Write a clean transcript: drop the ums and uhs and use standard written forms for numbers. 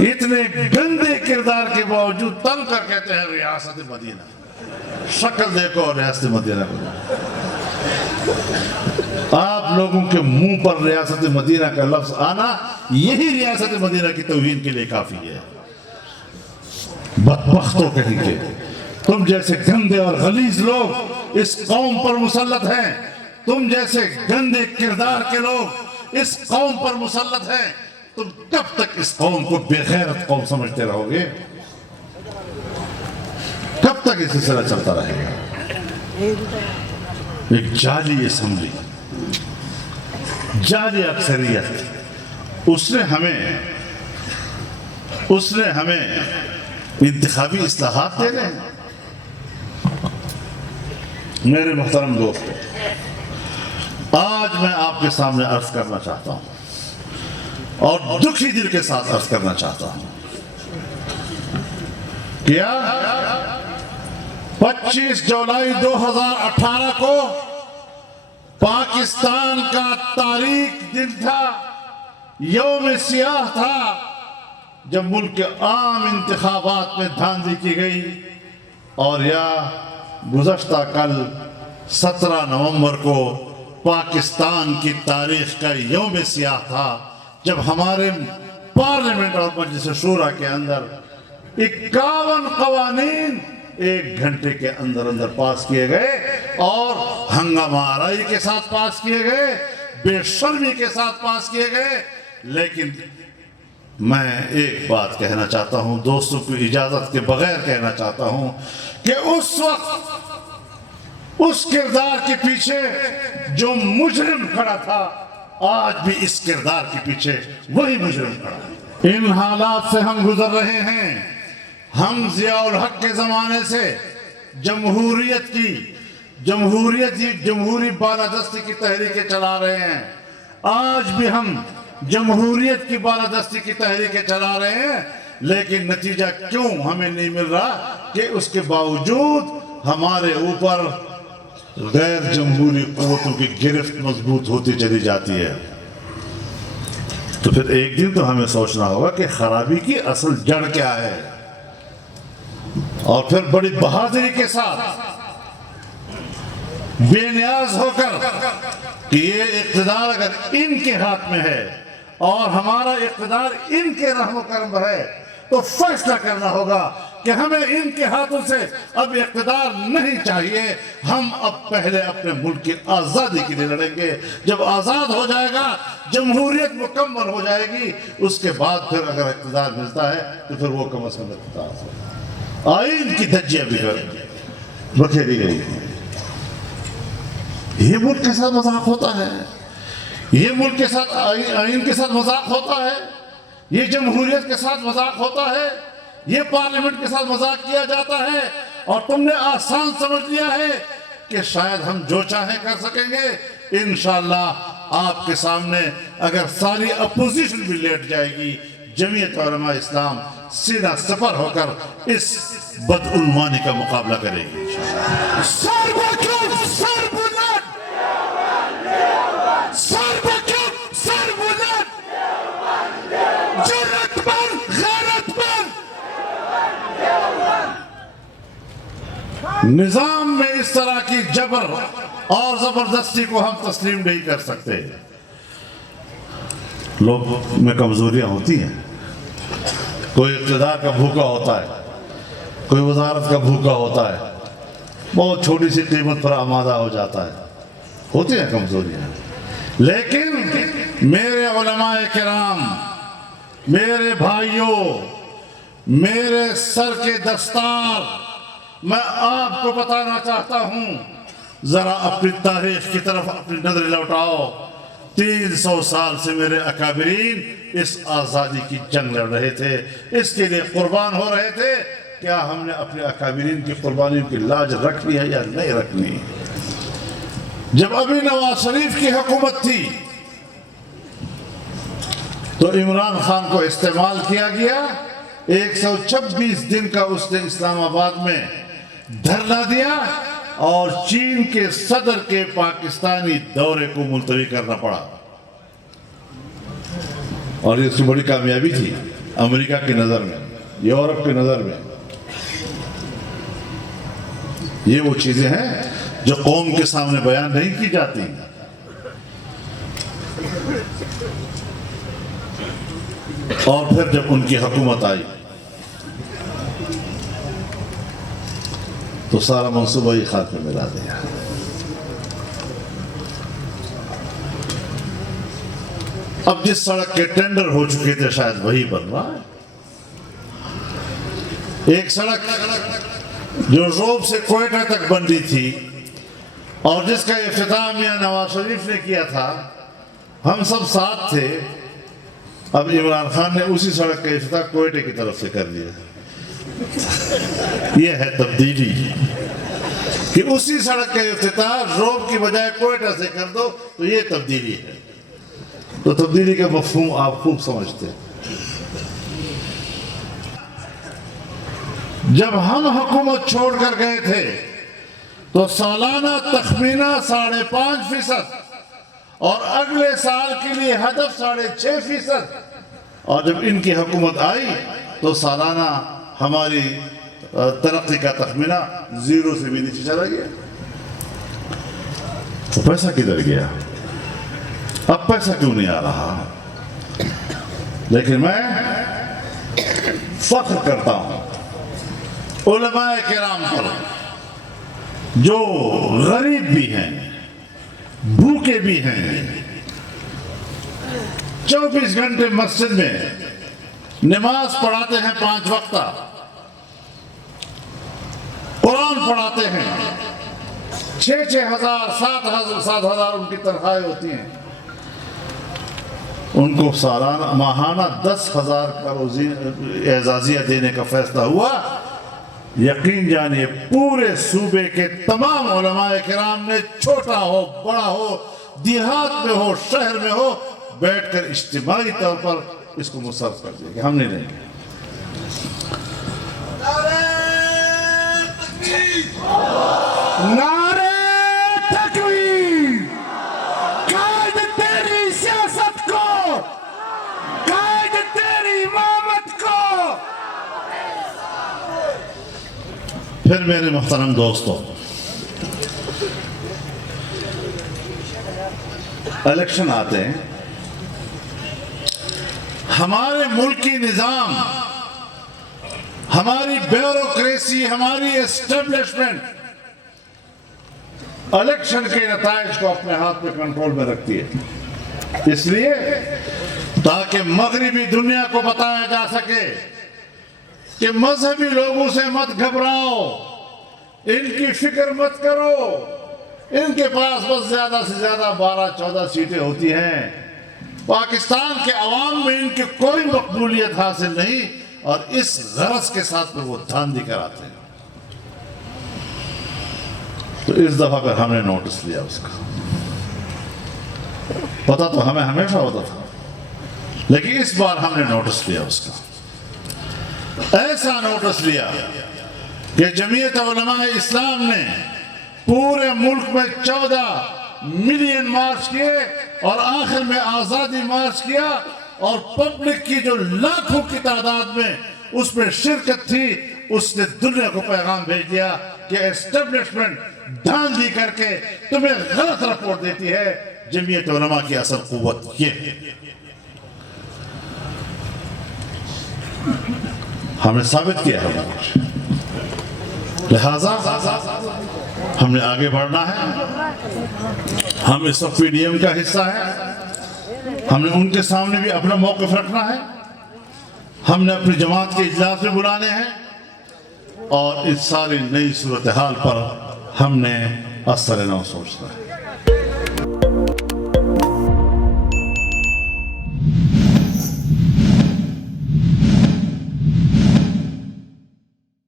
اتنے گندے کردار کے باوجود تن کر کہتے ہیں ریاست مدینہ. شکل دیکھو ریاست مدینہ کو. آپ لوگوں کے منہ پر ریاست مدینہ کا لفظ آنا یہی ریاست مدینہ کی توہین کے لیے کافی ہے. بدبختوں کہیں کے تم جیسے گندے اور غلیظ لوگ اس قوم پر مسلط ہیں. تم جیسے گندے کردار کے لوگ اس قوم پر مسلط ہیں. تم کب تک اس قوم کو بے غیرت قوم سمجھتے رہو گے؟ کب تک یہ سلسلہ چلتا رہے گا؟ ایک جعلی اسمبلی، جعلی اکثریت، اس نے ہمیں انتخابی اصلاحات دے رہے ہیں. میرے محترم دوستو، آج میں آپ کے سامنے عرض کرنا چاہتا ہوں اور دکھی دل کے ساتھ عرض کرنا چاہتا ہوں. کیا 25 جولائی 2018 کو پاکستان کا تاریخ دن تھا، یوم سیاہ تھا، جب ملک کے عام انتخابات میں دھاندلی کی گئی، اور یا گزشتہ کل 17 نومبر کو پاکستان کی تاریخ کا یوم سیاہ تھا، جب ہمارے پارلیمنٹ اور مجلس شورا کے اندر 51 قوانین 1 گھنٹے کے اندر پاس کیے گئے، اور ہنگامہ آرائی کے ساتھ پاس کیے گئے، بے شرمی کے ساتھ پاس کیے گئے. لیکن میں ایک بات کہنا چاہتا ہوں، دوستوں کی اجازت کے بغیر کہنا چاہتا ہوں کہ اس وقت اس کردار کے پیچھے جو مجرم کھڑا تھا، آج بھی اس کردار کے پیچھے وہی مجرم کھڑا ہے. ان حالات سے ہم گزر رہے ہیں. ہم ضیاء الحق کے زمانے سے جمہوری بالادستی کی تحریکیں چلا رہے ہیں. آج بھی ہم جمہوریت کی بالادستی کی تحریکیں چلا رہے ہیں، لیکن نتیجہ کیوں ہمیں نہیں مل رہا کہ اس کے باوجود ہمارے اوپر غیر جمہوری قوتوں کی گرفت مضبوط ہوتی چلی جاتی ہے. تو پھر ایک دن تو ہمیں سوچنا ہوگا کہ خرابی کی اصل جڑ کیا ہے، اور پھر بڑی بہادری کے ساتھ بے نیاز ہو کر کہ یہ اقتدار اگر ان کے ہاتھ میں ہے اور ہمارا اقتدار ان کے رحم و کرم پر ہے، تو فیصلہ کرنا ہوگا کہ ہمیں ان کے ہاتھوں سے اب اقتدار نہیں چاہیے. ہم اب پہلے اپنے ملک کی آزادی کے لیے لڑیں گے. جب آزاد ہو جائے گا، جمہوریت مکمل ہو جائے گی، اس کے بعد پھر اگر اقتدار ملتا ہے تو پھر وہ کم از کم اقتدار ہے. آئین کی دھجیاں بکھیری گئی. یہ ملک کے ساتھ مذاق ہوتا ہے، یہ ملک کے ساتھ آئین کے ساتھ مذاق ہوتا ہے، یہ جمہوریت کے ساتھ مذاق ہوتا ہے، یہ پارلیمنٹ کے ساتھ مذاق کیا جاتا ہے. اور تم نے آسان سمجھ لیا ہے کہ شاید ہم جو چاہیں کر سکیں گے. انشاءاللہ آپ کے سامنے اگر ساری اپوزیشن بھی لیٹ جائے گی، جمعیت علماء اسلام سینہ سپر ہو کر اس بدعنوانی کا مقابلہ کرے گی. سر بلند، سر بلند، سر بلند، سر بلند، جرأت مند، غیرت مند. نظام میں اس طرح کی جبر اور زبردستی کو ہم تسلیم نہیں کر سکتے. لوگ میں کمزوریاں ہوتی ہیں. کوئی اقتدار کا بھوکا ہوتا ہے، کوئی وزارت کا بھوکا ہوتا ہے، بہت چھوٹی سی قیمت پر آمادہ ہو جاتا ہے. ہوتی ہیں کمزوریاں. لیکن میرے علماء کرام، میرے بھائیوں، میرے سر کے دستار، میں آپ کو بتانا چاہتا ہوں، ذرا اپنی تاریخ کی طرف اپنی نظر لوٹاؤ. 300 سال سے میرے اکابرین اس آزادی کی جنگ لڑ رہے تھے، اس کے لیے قربان ہو رہے تھے. کیا ہم نے اپنے اکابرین کی قربانیوں کی لاج رکھنی ہے یا نہیں رکھنی؟ جب ابھی نواز شریف کی حکومت تھی تو عمران خان کو استعمال کیا گیا. 126 دن کا اس نے اسلام آباد میں دھرنا دیا اور چین کے صدر کے پاکستانی دورے کو ملتوی کرنا پڑا. اور یہ اس کی بڑی کامیابی تھی امریکہ کی نظر میں، یورپ کی نظر میں۔ یہ وہ چیزیں ہیں جو قوم کے سامنے بیان نہیں کی جاتی۔ اور پھر جب ان کی حکومت آئی تو سارا منصوبہ ہی خاک میں ملا دیا۔ اب جس سڑک کے ٹینڈر ہو چکے تھے شاید وہی بن رہا ہے۔ ایک سڑک جو روب سے کوئٹہ تک بن رہی تھی اور جس کا افتتاح میاں نواز شریف نے کیا تھا، ہم سب ساتھ تھے، اب عمران خان نے اسی سڑک کا افتتاح کوئٹہ کی طرف سے کر دیا۔ یہ ہے تبدیلی کہ اسی سڑک کا افتتاح روب کی بجائے کوئٹہ سے کر دو، تو یہ تبدیلی ہے۔ تو تبدیلی کا مفہوم آپ خوب سمجھتے ہیں۔ جب ہم حکومت چھوڑ کر گئے تھے تو سالانہ تخمینہ 5.5% اور اگلے سال کے لیے ہدف 6.5%، اور جب ان کی حکومت آئی تو سالانہ ہماری ترقی کا تخمینہ 0 سے بھی نیچے چلا گیا۔ تو پیسہ کدھر گیا؟ اب پیسہ کیوں نہیں آ رہا؟ لیکن میں فخر کرتا ہوں علماء کرام پر، جو غریب بھی ہیں، بھوکے بھی ہیں، 24 گھنٹے مسجد میں نماز پڑھاتے ہیں 5 وقتہ، قرآن پڑھاتے ہیں، 6,000 7,000 ان کی تنخواہیں ہوتی ہیں، ان کو سالانہ ماہانہ 10,000 کا اعزازیہ دینے کا فیصلہ ہوا۔ یقین جانیے پورے صوبے کے تمام علماء کرام نے، چھوٹا ہو بڑا ہو، دیہات میں ہو شہر میں ہو، بیٹھ کر اجتماعی طور پر اس کو مصرف کر دیا کہ ہم نہیں دیں گے۔ نعرے تکبیر! قائد تیری سیاست کو، قائد تیری امامت کو۔ پھر میرے محترم دوستو، الیکشن آتے ہیں، ہمارے ملکی نظام، ہماری بیوروکریسی، ہماری اسٹیبلشمنٹ الیکشن کے نتائج کو اپنے ہاتھ میں کنٹرول میں رکھتی ہے، اس لیے تاکہ مغربی دنیا کو بتایا جا سکے کہ مذہبی لوگوں سے مت گھبراؤ، ان کی فکر مت کرو، ان کے پاس بس زیادہ سے زیادہ 12-14 سیٹیں ہوتی ہیں، پاکستان کے عوام میں ان کی کوئی مقبولیت حاصل نہیں، اور اس غرض کے ساتھ وہ دھاندلی کراتے ہیں۔ تو اس دفعہ پہ ہم نے نوٹس لیا اس کا، پتہ تو ہمیں ہمیشہ ہوتا تھا، لیکن اس بار ہم نے نوٹس لیا اس کا، ایسا نوٹس لیا کہ جمعیت علماء اسلام نے پورے ملک میں 14 ملین مارچ کیے، اور آخر میں آزادی مارچ کیا، اور پبلک کی جو لاکھوں کی تعداد میں اس میں شرکت تھی، اس نے دنیا کو پیغام بھیج دیا کہ اسٹیبلشمنٹ دھاندلی کر کے تمہیں غلط رپورٹ دیتی ہے، جمعیت علماء کی اصل قوت یہ ہے۔ ہم نے ثابت کیا ہے، لہذا ہم نے آگے بڑھنا ہے۔ ہم اس وقت پی ڈی ایم کا حصہ ہیں، ہم نے ان کے سامنے بھی اپنا موقف رکھنا ہے، ہم نے اپنی جماعت کے اجلاس میں بلانے ہیں، اور اس ساری نئی صورتحال پر ہم نے اثر نو سوچنا ہے۔